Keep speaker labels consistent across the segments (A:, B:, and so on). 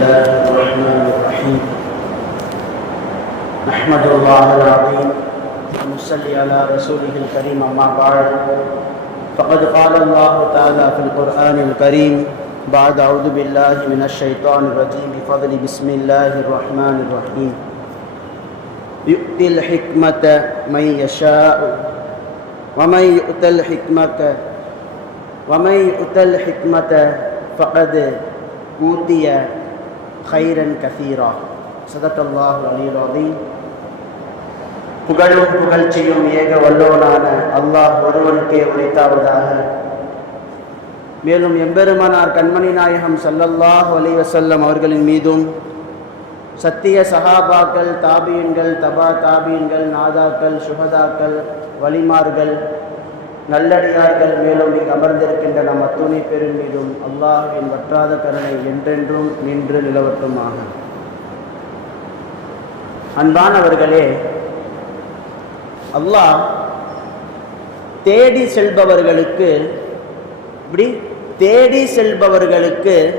A: الله الرحمن الرحيم. نحمد الله العظيم ونصلي على رسوله الكريم أما بعد. فقد قال الله تعالى في القرآن الكريم بعد أعوذ بالله من الشيطان الرجيم بفضل بسم الله الرحمن الرحيم. يؤتي الحكمة من يشاء ومن يؤت الحكمة ومن يؤت الحكمة فقد أوتي ஹைரன் கசீரா சதத்தல்லாஹு அலீராதி புகழும் புகழ்ச்சியும் ஏக வல்லோனான அல்லாஹ் ஒருவனுக்கே உரைத்தாவதாக மேலும் எம்பெருமானார் கண்மணி நாயகம் சல்லல்லாஹ் அலி வசல்லம் அவர்களின் மீதும் சத்திய சஹாபாக்கள் தாபியன்கள் தபா தாபியன்கள் நாதாக்கள் சுகதாக்கள் வலிமார்கள் நல்லடியார்கள் மேலும் இங்கு அமர்ந்திருக்கின்ற நம் அத்துணை பெரும் மீதும் அல்லாஹுவின் வற்றாத கருணை என்றென்றும் நின்று நிலவட்டுமாக. அன்பானவர்களே அல்லாஹ் தேடி செல்பவர்களுக்கு இப்படி தேடி செல்பவர்களுக்கு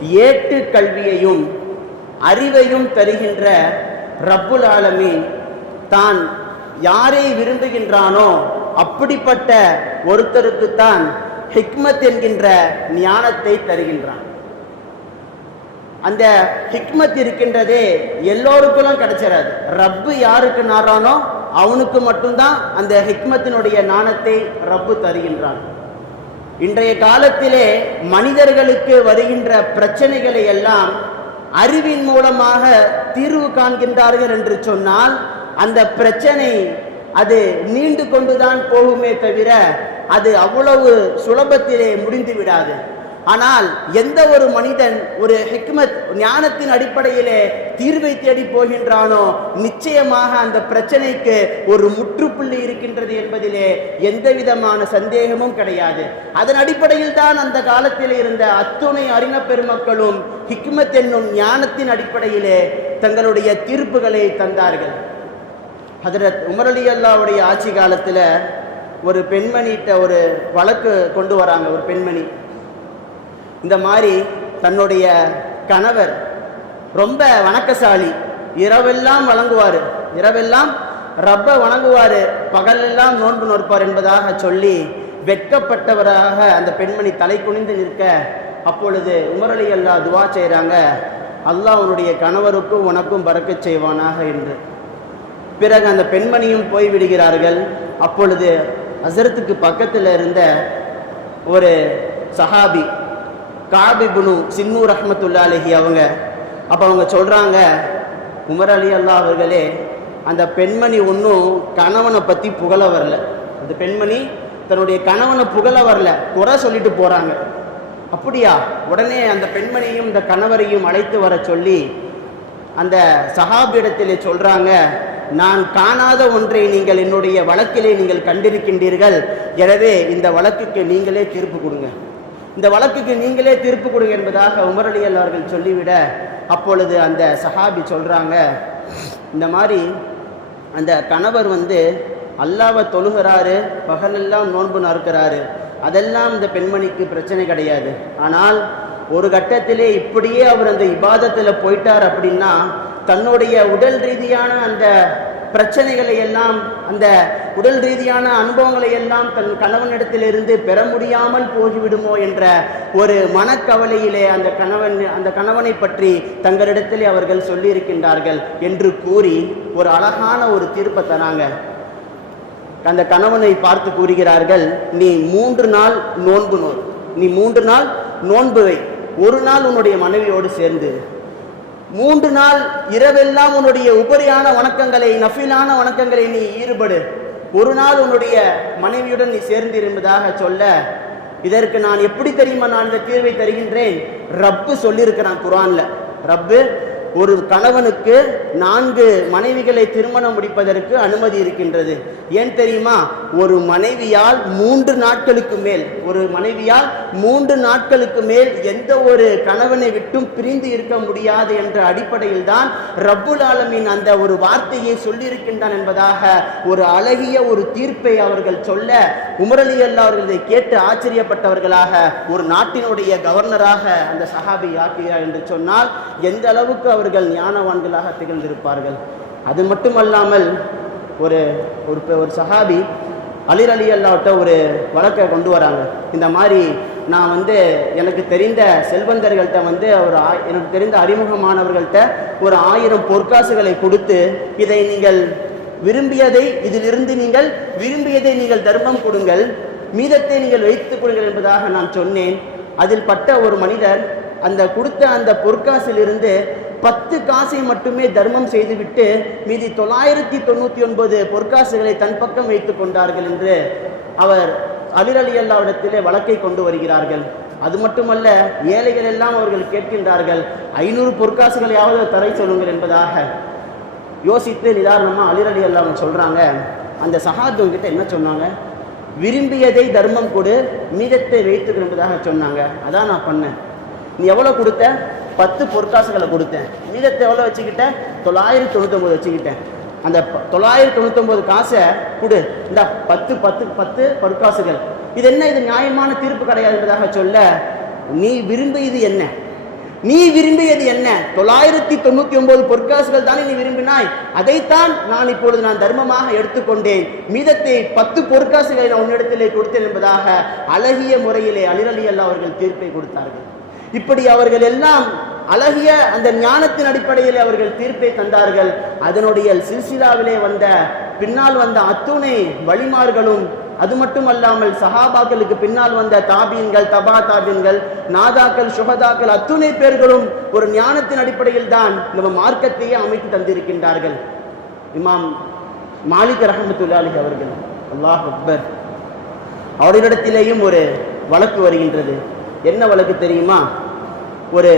A: ஏட்டு கல்வியையும் அறிவையும் தருகின்ற ரப்புல் ஆலமீன் தான் யாரை விரும்புகின்றானோ அப்படிப்பட்ட ஒருத்தருக்குத்தான் ஹிக்மத் என்கின்ற ஞானத்தை தருகின்றான். அந்த ஹிக்மத் இருக்கின்றதே எல்லோருக்கும் கிடைச்சிடாது ரப்பு யாருக்கு நாடுறானோ அவனுக்கு மட்டும்தான் அந்த ஹிக்மத்தினுடைய ஞானத்தை ரப்பு தருகின்றான். இன்றைய காலத்திலே மனிதர்களுக்கு வருகின்ற பிரச்சனைகளை எல்லாம் அறிவின் மூலமாக தீர்வு காண்கின்றார்கள் என்று சொன்னால் அந்த பிரச்சனை அது நீண்டு கொண்டுதான் போகுமே தவிர அது அவ்வளவு சுலபத்திலே முடிந்து விடாது. ஆனால் எந்த ஒரு மனிதன் ஒரு ஹிக்மத் ஞானத்தின் அடிப்படையிலே தீர்வை தேடி போகின்றானோ நிச்சயமாக அந்த பிரச்சனைக்கு ஒரு முற்றுப்புள்ளி இருக்கின்றது என்பதிலே எந்த விதமான சந்தேகமும் கிடையாது. அதன் அடிப்படையில் தான் அந்த காலத்தில் இருந்த அத்துணை அறிஞ பெருமக்களும் ஹிக்மத் என்னும் ஞானத்தின் அடிப்படையிலே தங்களுடைய தீர்ப்புகளை தந்தார்கள். ஹதரத் உமரலி அல்லாவுடைய ஆட்சி காலத்தில் ஒரு பெண்மணிகிட்ட ஒரு வழக்கு கொண்டு வராங்க ஒரு பெண்மணி. இந்த மாதிரி தன்னுடைய கணவர் ரொம்ப வணக்கசாலி இரவெல்லாம் வழங்குவார் இரவெல்லாம் ரப்ப வணங்குவார் பகலெல்லாம் நோன்பு நோற்பார் என்பதாக சொல்லி வெட்கப்பட்டவராக அந்த பெண்மணி தலை குனிந்து நிற்க அப்பொழுது உமரலி அல்லா துவா செய்கிறாங்க அல்லாஹ் உன்னுடைய கணவருக்கும் உனக்கும் பறக்கச் செய்வானாக என்று. பிறகு அந்த பெண்மணியும் போய்விடுகிறார்கள் அப்பொழுது அசரத்துக்கு பக்கத்தில் இருந்த ஒரு சஹாபி காபிபுனு சின்னூர் ரஹமத்துல்லா அலஹி அவங்க அப்போ அவங்க சொல்கிறாங்க உமர் அலி அல்லா அவர்களே அந்த பெண்மணி ஒன்றும் கணவனை பற்றி புகழ வரல. அந்த பெண்மணி தன்னுடைய கணவனை புகழ வரல குறை சொல்லிட்டு போகிறாங்க அப்படியா? உடனே அந்த பெண்மணியும் இந்த கணவரையும் அழைத்து வர சொல்லி அந்த சஹாபிடத்திலே சொல்கிறாங்க நான் காணாத ஒன்றை நீங்கள் என்னுடைய வழக்கிலே நீங்கள் கண்டிருக்கின்றீர்கள். எனவே இந்த வழக்குக்கு நீங்களே தீர்ப்பு கொடுங்க. இந்த வழக்குக்கு நீங்களே தீர்ப்பு கொடுங்க என்பதாக உமர் அவர்கள் சொல்லிவிட அப்பொழுது அந்த சஹாபி சொல்கிறாங்க இந்த மாதிரி அந்த கணவர் வந்து அல்லாவை தொழுகிறாரு பகலெல்லாம் நோன்பு நறுக்கிறாரு அதெல்லாம் இந்த பெண்மணிக்கு பிரச்சனை கிடையாது. ஆனால் ஒரு கட்டத்திலே இப்படியே அவர் அந்த இபாதத்தில் போயிட்டார் அப்படின்னா தன்னுடைய உடல் ரீதியான அந்த பிரச்சனைகளை எல்லாம் அந்த உடல் ரீதியான அனுபவங்களை எல்லாம் தன் கணவனிடத்திலிருந்து பெற முடியாமல் போய்விடுமோ என்ற ஒரு மனக்கவலையிலே அந்த கணவன் அந்த கணவனை பற்றி தங்களிடத்திலே அவர்கள் சொல்லியிருக்கின்றார்கள் என்று கூறி ஒரு அழகான ஒரு தீர்ப்பை தராங்க. அந்த கணவனை பார்த்து கூறுகிறார்கள் நீ மூன்று நாள் நோன்பு நோய். நீ மூன்று நாள் நோன்பு வை. ஒரு நாள் உன்னுடைய மனைவியோடு சேர்ந்து மூன்று நாள் இரவெல்லாம் உன்னுடைய உபரியான வணக்கங்களை நஃபிலான வணக்கங்களை நீ ஈடுபடு. ஒரு நாள் உன்னுடைய மனைவியுடன் நீ சேர்ந்திருப்பதாக சொல்ல இதற்கு நான் எப்படி தெரியுமா நான் இந்த தீர்வை தருகின்றேன்? ரப்பு சொல்லியிருக்கிறான் குரான்ல ரப்பு ஒரு கணவனுக்கு நான்கு மனைவிகளை திருமணம் முடிப்பதற்கு அனுமதி இருக்கின்றது. ஏன் தெரியுமா? ஒரு மனைவியால் மூன்று நாட்களுக்கு மேல் ஒரு மனைவியால் மூன்று நாட்களுக்கு மேல் எந்த ஒரு கணவனை விட்டும் பிரிந்து இருக்க முடியாது என்ற அடிப்படையில் தான் ரப்புல் ஆலமின் அந்த ஒரு வார்த்தையை சொல்லியிருக்கின்றான் என்பதாக ஒரு அழகிய ஒரு தீர்ப்பை அவர்கள் சொல்ல உமரலி அல்லா அவர்கள் இதை கேட்டு ஆச்சரியப்பட்டவர்களாக ஒரு நாட்டினுடைய கவர்னராக அந்த சஹாபி ஆக்குகிறார் என்று சொன்னால் எந்த அளவுக்கு அவர்கள் ஞானவான்களாக திகழ்ந்திருப்பார்கள். அது மட்டுமல்லாமல் ஒரு ஒரு ஒரு சஹாபி அலிர் அலி அல்லாவிட்ட ஒரு வழக்கை கொண்டு வராங்க. இந்த மாதிரி நான் வந்து எனக்கு தெரிந்த செல்வந்தர்கள்ட்ட வந்து ஒரு எனக்கு தெரிந்த அறிமுகமானவர்கள்ட்ட ஒரு ஆயிரம் பொற்காசுகளை கொடுத்து இதை நீங்கள் விரும்பியதை இதிலிருந்து நீங்கள் விரும்பியதை நீங்கள் தர்மம் கொடுங்கள் மீதத்தை நீங்கள் வைத்துக் கொள்ளுங்கள் என்பதாக நான் சொன்னேன். அதில் பட்ட ஒரு மனிதர் அந்த கொடுத்த அந்த பொற்காசிலிருந்து பத்து காசை மட்டுமே தர்மம் செய்துவிட்டு மீதி தொள்ளாயிரத்தி தொண்ணூற்றி ஒன்பது பொற்காசுகளை தன் பக்கம் வைத்து கொண்டார்கள் என்று அவர் அலிர் அலி அல்லாவிடத்திலே வழக்கை கொண்டு வருகிறார்கள். அது மட்டுமல்ல ஏழைகள் எல்லாம் அவர்கள் கேட்கின்றார்கள் ஐநூறு பொற்காசுகளையாவது தரை சொல்லுங்கள் என்பதாக. யோசித்து நிதாரணமாக அலிரலி அல்லா சொல்கிறாங்க அந்த சஹாத்துவம் கிட்ட என்ன சொன்னாங்க? விரும்பியதை தர்மம் கொடு மீதத்தை வைத்துக்கணும் என்பதாக சொன்னாங்க. அதான் நான் பண்ணேன். நீ எவ்வளோ கொடுத்த? பத்து பொற்காசுகளை கொடுத்தேன். மீதத்தை எவ்வளோ வச்சுக்கிட்டேன்? தொள்ளாயிரத்தி தொண்ணூத்தொம்பது வச்சுக்கிட்டேன். அந்த தொள்ளாயிரத்தி தொண்ணூத்தொம்பது காசை கொடு. இந்த பத்து பத்து பத்து பொற்காசுகள். இது என்ன? இது நியாயமான தீர்ப்பு கிடையாது என்பதாக சொல்ல நீ விரும்பியது என்ன? நீ விரும்பியது என்ன? தொள்ளாயிரத்தி தொண்ணூத்தி ஒன்பது பொற்காசுகள் தானே நீ விரும்பினாய். அதைத்தான் நான் இப்பொழுது நான் தர்மமாக எடுத்துக்கொண்டேன். மீதத்தை பத்து பொற்காசுகளை நான் உன்னிடத்திலே கொடுத்தேன் என்பதாக அழகிய முறையிலே அலிரலி அல்லா அவர்கள் தீர்ப்பை கொடுத்தார்கள். இப்படி அவர்கள் எல்லாம் அழகிய அந்த ஞானத்தின் அடிப்படையில் அவர்கள் தீர்ப்பை தந்தார்கள். அதனுடைய சில்சிலாவிலே வந்த பின்னால் வந்த அத்துணை வழிமார்களும் அது மட்டுமல்லாமல் சஹாபாக்களுக்கு பின்னால் வந்த தாபீன்கள் தபா தாபீன்கள் நாதாக்கள் சுகதாக்கள் அத்துணை பேர்களும் ஒரு ஞானத்தின் அடிப்படையில் தான் நம்ம மார்க்கத்தையே அமைத்து தந்திருக்கின்றார்கள். இமாம் மாலிக் ரஹமத்துல்லாலி அவர்கள் அல்லாஹ் அக்பர் அவரிடத்திலேயும் ஒரு வழக்கு வருகின்றது. என்ன வழக்கு தெரியுமா? ஒரு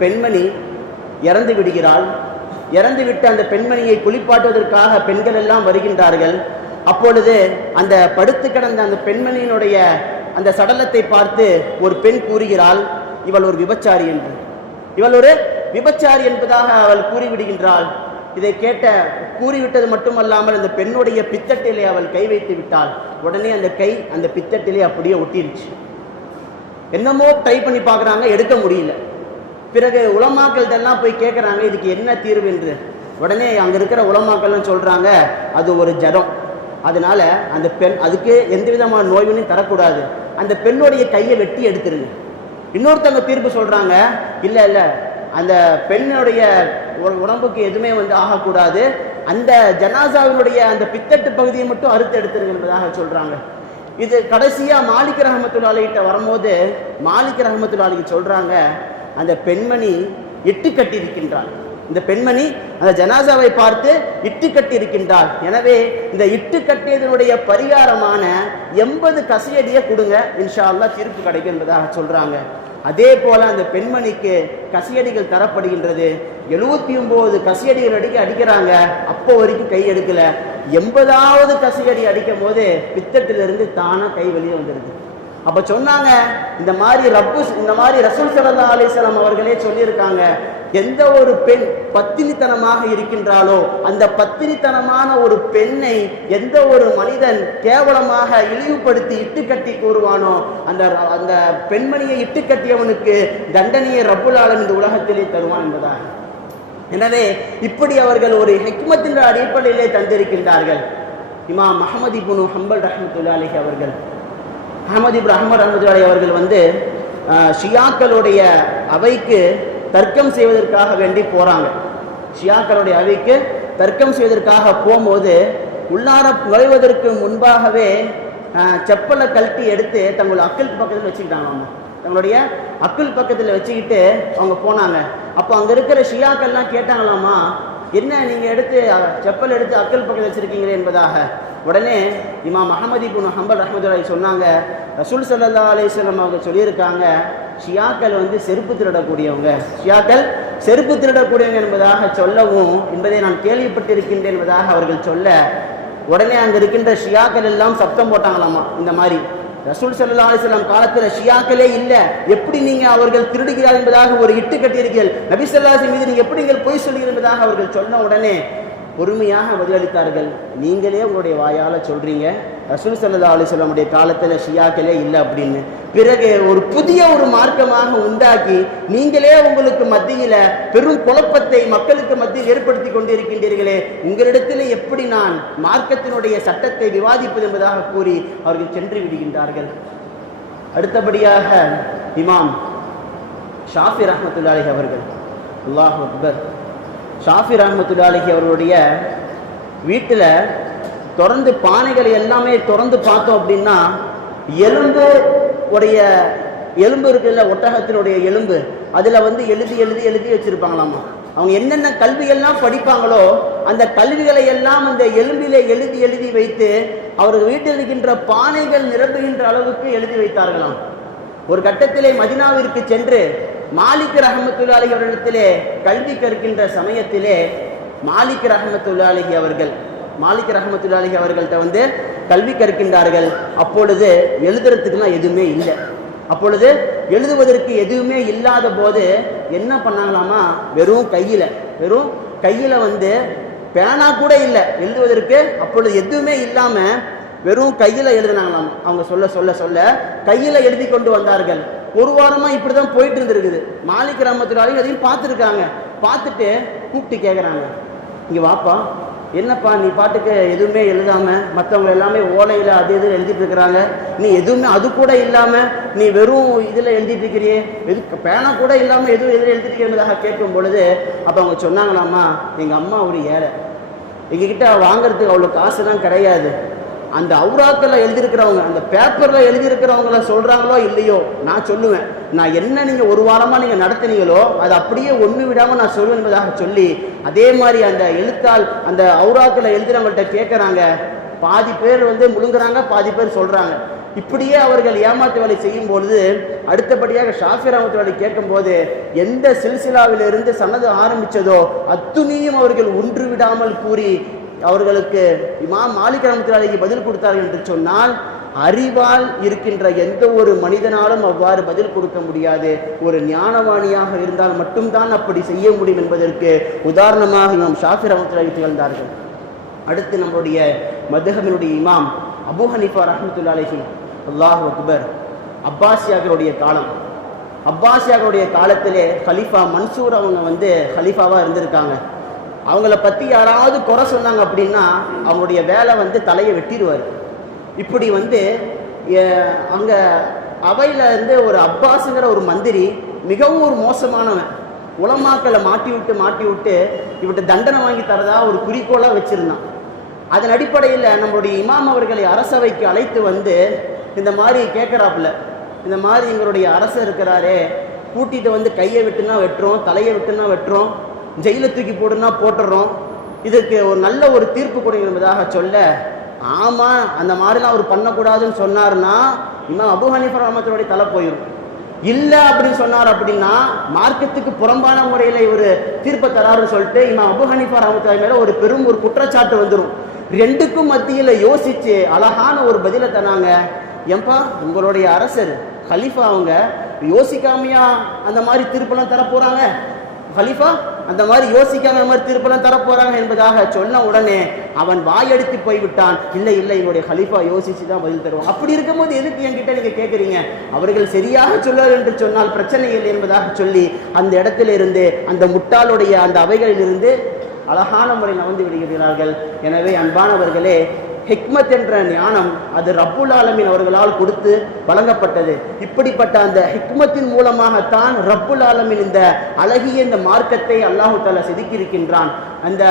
A: பெண்மணி இறந்து விடுகிறாள். இறந்துவிட்டு அந்த பெண்மணியை குளிப்பாட்டுவதற்காக பெண்கள் எல்லாம் வருகின்றார்கள். அப்பொழுது அந்த படுத்து கிடந்த அந்த பெண்மணியினுடைய அந்த சடலத்தை பார்த்து ஒரு பெண் கூறுகிறாள் இவள் ஒரு விபச்சாரி என்று. இவள் ஒரு விபச்சாரி என்பதாக அவள் கூறிவிடுகின்றாள். இதை கேட்ட கூறிவிட்டது மட்டுமல்லாமல் அந்த பெண்ணுடைய பித்தட்டிலே அவள் கை வைத்து விட்டாள். உடனே அந்த கை அந்த பித்தட்டிலே அப்படியே ஒட்டிருச்சு. என்னமோ ட்ரை பண்ணி பார்க்குறாங்க எடுக்க முடியல. பிறகு உலமாக்கள்கிட்ட எல்லாம் போய் கேட்குறாங்க இதுக்கு என்ன தீர்வு என்று. உடனே அங்கே இருக்கிற உலமாக்கள்லாம் சொல்கிறாங்க அது ஒரு ஜடம். அதனால அந்த பெண் அதுக்கு எந்த விதமான நோய்வினையும் தரக்கூடாது. அந்த பெண்ணுடைய கையை வெட்டி எடுத்துருங்க. இன்னொருத்தவங்க தீர்ப்பு சொல்கிறாங்க இல்லை இல்லை அந்த பெண்ணுடைய உ- உடம்புக்கு எதுவுமே வந்து ஆகக்கூடாது. அந்த ஜனாசாவினுடைய அந்த பித்தட்டு பகுதியை மட்டும் அறுத்து எடுத்துருங்க என்பதாக சொல்கிறாங்க இது கடைசியாக மாலிக் ரஹமத்துல்லாலிகிட்ட வரும்போது மாலிக் ரஹமத்துல்லாலிக்கு சொல்கிறாங்க அந்த பெண்மணி இட்டு கட்டியிருக்கின்றாள். இந்த பெண்மணி அந்த ஜனாசாவை பார்த்து இட்டு கட்டியிருக்கின்றாள். எனவே இந்த இட்டு கட்டியதனுடைய பரிகாரமான எண்பது கசியடியை கொடுங்க. இன்ஷா அல்லாஹ் தீர்ப்பு கிடைக்கும் என்பதாக சொல்றாங்க. அதே போல அந்த பெண்மணிக்கு கசியடிகள் தரப்படுகின்றது. எழுபத்தி ஒன்பது கசியடிகள் அடிக்க அடிக்கிறாங்க. அப்போ வரைக்கும் கை எடுக்கல. எண்பதாவது கசியடி அடிக்கும் போது பித்தட்டிலிருந்து தானா கை வெளியே வந்துடுது அப்ப சொன்னாங்க இந்த மாதிரி ரப்பு இந்த மாதிரி ரசூல் சல்லா அலிஸ்லாம் அவர்களே சொல்லியிருக்காங்க எந்த ஒரு பெண் பத்தினித்தனமாக இருக்கின்றாலோ அந்த பத்தினித்தனமான ஒரு பெண்ணை எந்த ஒரு மனிதன் கேவலமாக இழிவுபடுத்தி இட்டுக்கட்டி கூறுவானோ அந்த அந்த பெண்மணியை இட்டுக்கட்டியவனுக்கு தண்டனையை ரப்புலாளன் இந்த உலகத்திலே தருவான் என்பதாக எனவே இப்படி அவர்கள் ஒரு ஹெக்மத்தின் அடிப்படையிலே தந்திருக்கின்றார்கள். இமாம் மஹமது புனு ஹம்பல் ரஹமத்துல்லா அவர்கள் அஹமது இப்னு அஹமது ரஹமத்துல்லாஹி அவர்கள் வந்து ஷியாக்களுடைய அவைக்கு தர்க்கம் செய்வதற்காக வேண்டி போறாங்க. ஷியாக்களுடைய அவைக்கு தர்க்கம் செய்வதற்காக போகும்போது உள்ளார நுழைவதற்கு முன்பாகவே செப்பலை கழட்டி எடுத்து தங்களுடைய அக்கல் பக்கத்தில் வச்சுக்கிட்டாங்களாமா தங்களுடைய அக்குல் பக்கத்தில் வச்சுக்கிட்டு அவங்க போனாங்க. அப்போ அங்கே இருக்கிற ஷியாக்கள்லாம் கேட்டாங்களாமா என்ன நீங்கள் எடுத்து செப்பல் எடுத்து அக்கல் பக்கத்தில் வச்சுருக்கீங்களே என்பதாக. உடனே இமாம் அஹமதி குன் ஹம்பல் ரஹமதுல்லாஹி சொன்னாங்க ரசூல் சல்லா அலிஸ்லம் அவங்க சொல்லியிருக்காங்க ஷியாக்கள் வந்து செருப்பு திருடக்கூடியவங்க. ஷியாக்கள் செருப்பு திருடக்கூடியவங்க என்பதாக சொல்லவும் என்பதை நான் கேள்விப்பட்டிருக்கின்றேன் என்பதாக அவர்கள் சொல்ல உடனே அங்கே இருக்கின்ற ஷியாக்கள் எல்லாம் சப்தம் போட்டாங்களாமா இந்த மாதிரி. ரசூல் சல்லா அலிஸ்லாம் காலத்தில் ஷியாக்களே இல்லை எப்படி நீங்கள் அவர்கள் திருடுகிறார் என்பதாக ஒரு இட்டு கட்டியிருக்கீர்கள் நபி சொல்லாசி மீது நீங்கள் எப்படி நீங்கள் பொய் சொல்கிறீர்கள் என்பதாக அவர்கள் சொன்ன உடனே பொறுமையாக பதிலளித்தார்கள். நீங்களே உங்களுடைய வாயால சொல்றீங்க. ரசூல் சல்லா அலைஹி வஸல்லமுடைய காலத்துல ஷியாக்களே இல்லை அப்படின்னு. பிறகு ஒரு புதிய ஒரு மார்க்கமாக உண்டாக்கி நீங்களே உங்களுக்கு மத்தியில பெரும் குழப்பத்தை மக்களுக்கு மத்தியில் ஏற்படுத்தி கொண்டிருக்கின்றீர்களே. உங்களிடத்தில் எப்படி நான் மார்க்கத்தினுடைய சட்டத்தை விவாதிப்பது என்பதாக கூறி அவர்கள் சென்று விடுகின்றார்கள். அடுத்தபடியாக இமாம் ஷாஃபி ரஹமத்துல்லாஹி அவர்கள். அல்லாஹ் அக்பர். ஷாஃபி ரஹமத்துல்லாஹி அவர்களுடைய வீட்டில் திறந்து பானைகளை எல்லாமே திறந்து பார்த்தோம் அப்படின்னா எலும்பு உடைய எலும்பு இருக்குல்ல ஒட்டகத்தினுடைய எலும்பு அதில் வந்து எழுதி எழுதி எழுதி வச்சுருப்பாங்களாமா? அவங்க என்னென்ன கல்வியெல்லாம் படிப்பாங்களோ அந்த கல்விகளை எல்லாம் அந்த எலும்பிலே எழுதி எழுதி வைத்து அவர்கள் வீட்டில் இருக்கின்ற பானைகள் நிரம்புகின்ற அளவுக்கு எழுதி வைத்தார்களாம். ஒரு கட்டத்திலே மதினாவிற்கு சென்று மாலிக் ரஹமத்துல்லாலி அவர்களிடத்திலே கல்வி கற்கின்ற சமயத்திலே மாலிக் ரஹமத்துல்லாலிஹி அவர்கள் மாலிக் ரஹமத்துல்லாலிஹி அவர்கள்ட்ட வந்து கல்வி கற்கின்றார்கள். அப்பொழுது எழுதுறதுக்குலாம் எதுவுமே இல்லை. அப்பொழுது எழுதுவதற்கு எதுவுமே இல்லாத போது என்ன பண்ணாங்களாமா வெறும் கையில் வெறும் கையில் வந்து பேனா கூட இல்லை எழுதுவதற்கு. அப்பொழுது எதுவுமே இல்லாமல் வெறும் கையில் எழுதுனாங்களாம். அவங்க சொல்ல சொல்ல சொல்ல கையில் எழுதி கொண்டு வந்தார்கள். ஒரு வாரமா இப்படிதான் போயிட்டு இருந்திருக்குது. மாலிக் கிராமத்துலாரையும் அதையும் பார்த்துருக்காங்க. பார்த்துட்டு கூப்பிட்டு கேட்குறாங்க இங்கே வாப்பா என்னப்பா நீ பாட்டுக்கு எதுவுமே எழுதாமல் மற்றவங்க எல்லாமே ஓலையில் அது இது எழுதிட்டு இருக்கிறாங்க. நீ எதுவுமே அது கூட இல்லாமல் நீ வெறும் இதில் எழுதிட்டு இருக்கிறியே. எது பேனா கூட இல்லாமல் எதுவும் எதில் எழுதிட்டு இருக்கிறதாக கேட்கும் பொழுது அப்போ அவங்க சொன்னாங்களாம்மா எங்கள் அம்மா ஒரு ஏழை. எங்ககிட்ட வாங்குறதுக்கு அவ்வளோ காசுலாம் கிடையாது. அந்த அவுராக்கில் எழுதியிருக்கிறவங்க அந்த பேப்பரில் எழுதியிருக்கிறவங்கள சொல்கிறாங்களோ இல்லையோ நான் சொல்லுவேன். நான் என்ன நீங்கள் ஒரு வாரமாக நீங்கள் நடத்துனீங்களோ அதை அப்படியே ஒன்று விடாமல் நான் சொல்லுவேன் என்பதாக சொல்லி அதே மாதிரி அந்த எழுத்தால் அந்த அவுராக்கில் எழுதுகிறவங்கள்ட்ட கேட்குறாங்க பாதி பேர் வந்து முழுங்குறாங்க பாதி பேர் சொல்கிறாங்க இப்படியே அவர்கள் ஏமாற்று வேலை செய்யும் பொழுது அடுத்தபடியாக ஷாஃபி ரஹமத்து வேலை கேட்கும்போது எந்த சில்சிலாவிலிருந்து சனது ஆரம்பித்ததோ அத்துணியும் அவர்கள் ஒன்று விடாமல் கூறி அவர்களுக்கு இமாம் மாலிக் ரஹமத்துல்லாஹிக்கு பதில் கொடுத்தார்கள் என்று சொன்னால் அறிவால் இருக்கின்ற எந்த ஒரு மனிதனாலும் அவ்வாறு பதில் கொடுக்க முடியாது. ஒரு ஞானவாணியாக இருந்தால் மட்டும்தான் அப்படி செய்ய முடியும் என்பதற்கு உதாரணமாக இமாம் ஷாஃபி ரஹமத்துல்லாஹி திகழ்ந்தார்கள் அடுத்து நம்முடைய மதுஹமினுடைய இமாம் அபு ஹனிஃபா ரஹமத்துல்லாஹி அல்லாஹ் அக்பர் அப்பாசியாக்களுடைய காலம். அப்பாசியாக்களுடைய காலத்திலே ஹலீஃபா மன்சூர் அவங்க வந்து ஹலீஃபாவாக இருந்திருக்காங்க. அவங்கள பற்றி யாராவது குறை சொன்னாங்க அப்படின்னா அவங்களுடைய வேலை வந்து தலையை வெட்டிடுவார். இப்படி வந்து அங்கே அவையில் இருந்து ஒரு அப்பாஸுங்கிற ஒரு மந்திரி மிகவும் ஒரு மோசமானவன். உலமாக்களை மாட்டி விட்டு மாட்டி விட்டு இவட்ட தண்டனை வாங்கி தரதா ஒரு குறிக்கோளாக வச்சுருந்தான். அதன் அடிப்படையில் நம்மளுடைய இமாம் அவர்களை அரசவைக்கு அழைத்து வந்து இந்த மாதிரி கேட்குறாப்புல இந்த மாதிரி எங்களுடைய அரசர் இருக்கிறாரே கூட்டிகிட்டு வந்து கையை விட்டுனா வெட்டுறோம் தலையை விட்டுனா வெட்டுறோம் ஜெயில தூக்கி போடுனா போட்டுடுறோம் இதுக்கு ஒரு நல்ல ஒரு தீர்ப்பு கொடுங்க என்பதாக சொல்ல ஆமாம் அந்த மாதிரிலாம் அவர் பண்ணக்கூடாதுன்னு சொன்னார்னா இமாம் அபு ஹனீஃபர் ரஹமத்துடைய தலை போயிடும் இல்லை அப்படின்னு சொன்னார் அப்படின்னா மார்க்கத்துக்கு புறம்பான முறையில் இவர் தீர்ப்பை தராருன்னு சொல்லிட்டு இமாம் அபு ஹனீஃபா அமைச்சர் மேலே ஒரு பெரும் ஒரு குற்றச்சாட்டு வந்துடும் ரெண்டுக்கும் மத்தியில் யோசிச்சு அழகான ஒரு பதிலை தராங்க. ஏன்பா உங்களுடைய அரசர் ஹலீஃபா அவங்க யோசிக்காமையா அந்த மாதிரி தீர்ப்பெல்லாம் தர போகிறாங்க ஹலீஃபா அந்த மாதிரி யோசிக்காம அந்த மாதிரி தீர்ப்பெல்லாம் தரப்போறாங்க என்பதாக சொன்ன உடனே அவன் வாயடித்து போய்விட்டான். இல்லை இல்லை என்னுடைய ஹலீஃபா யோசிச்சு தான் பதில் தருவோம் அப்படி இருக்கும்போது எதுக்கு என்கிட்ட நீங்க கேட்குறீங்க அவர்கள் சரியாக சொல்லார் என்று சொன்னால் பிரச்சனை இல்லை என்பதாக சொல்லி அந்த இடத்துல இருந்து அந்த முட்டாளுடைய அந்த அவைகளிலிருந்து அழகான முறையில் நவந்து விடுகிறார்கள். எனவே அன்பானவர்களே ஹிக்மத் என்ற ஞானம் அது ரப்புல் ஆலமின் அவர்களால் கொடுத்து வழங்கப்பட்டது. இப்படிப்பட்ட அந்த ஹிக்மத்தின் மூலமாகத்தான் ரப்புல் ஆலமின் இந்த அழகிய இந்த மார்க்கத்தை அல்லாஹு தாலா செதுக்கியிருக்கின்றான். அந்த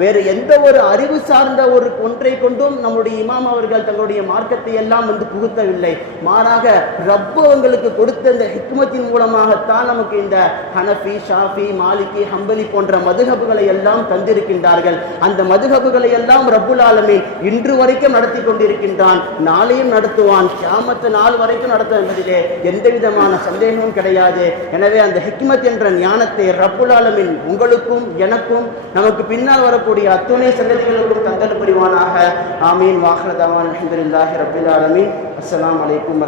A: வேறு எந்த ஒரு அறிவு சார்ந்த ஒரு ஒன்றை கொண்டும் நம்முடைய இமாம் அவர்கள் தங்களுடைய மார்க்கத்தை எல்லாம் வந்து புகுத்தவில்லை. மாறாக ரப்பு அவங்களுக்கு கொடுத்த இந்த ஹிக்மத்தின் மூலமாகத்தான் நமக்கு இந்த ஹனஃபி ஷாஃபி மாலிகி ஹம்பலி போன்ற மதுகபுகளை எல்லாம் தந்திருக்கின்றார்கள். அந்த மதுகபுகளை எல்லாம் ரப்புல் ஆலமே இன்று வரைக்கும் நடத்தி கொண்டிருக்கின்றான். நாளையும் நடத்துவான். கியாமத்து நாள் வரைக்கும் நடத்தும் என்பதிலே எந்த விதமான சந்தேகமும் கிடையாது. எனவே அந்த ஹிக்மத் என்ற ஞானத்தை ரப்புல் ஆலமின் உங்களுக்கும் எனக்கும் நமக்கு நமக்கு பின்னால் வரக்கூடிய அத்துணை சந்ததிகளுக்கும் தந்தல் புரிவானாக. ஆமீன். வாஹ்ரதாவான். அஹமதுல்லாஹி ரபில் ஆலமீன். அஸ்ஸலாமு அலைக்கும்